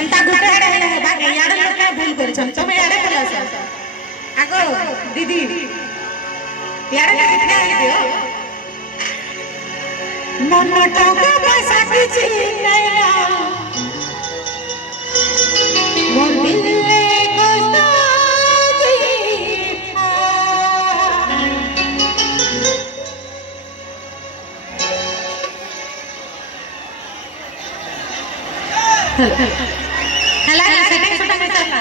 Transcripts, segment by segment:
ಎಂತ ಗುಡ್ಡ ಬಾಗೆ ಯಾರನ್ನ ಭೂಲ್ করছেন তুমি ಯಾರೇ বলছ আগো দিদি ಯಾರನ್ನ কিতনে ಆಗಿದೆಯೋ ನನ್ನ টাকা পয়সা কিছু নাই মোর দিলে কষ্ট हला सेटिंग छोटा में चलना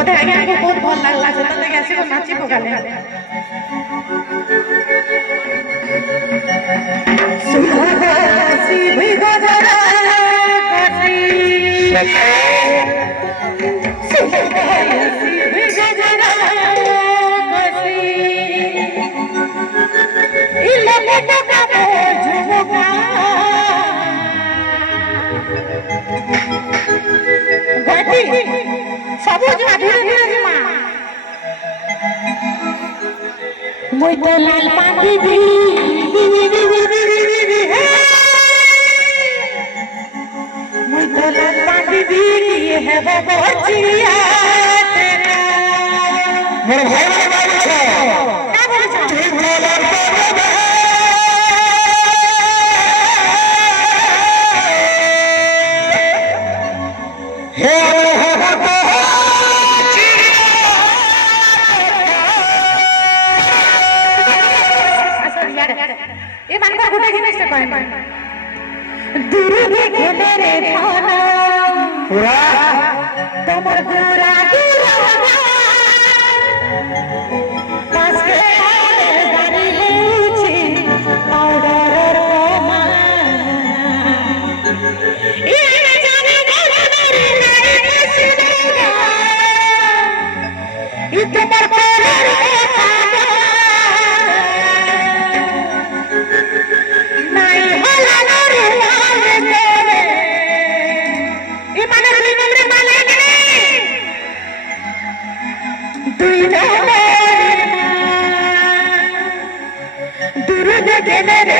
ବୋଧେ ଆଜ୍ଞା ବହୁତ ଭଲ ଲାଗିଲା ସେତେବେଳେ ଆସିବ ନାଚି ପକାଲେ ସୁହାସି ଭିଗଜରା କାଶୀ ସୁହାସି ଭିଗଜରା କାଶୀ ଇଲେ ଲେକା ଝୁମକା গতি সবুজ মা ধীরে ধীরে মা মই তো লাল পাখি দি মই তো লাল পাখি দি হে বচিয়া তেরা মোর ভাই ভাই বলছো কা বলছো ঠিক বলার হে ये मान को गुटे जिनिस से कहन दूर देखे मेरे थाना पूरा तमर पूरा पास के गाड़ी लेछि पाउडर मा ये जाने मेरे नहीं सुनेगा ये तमर पूरा दूर देखे मेरे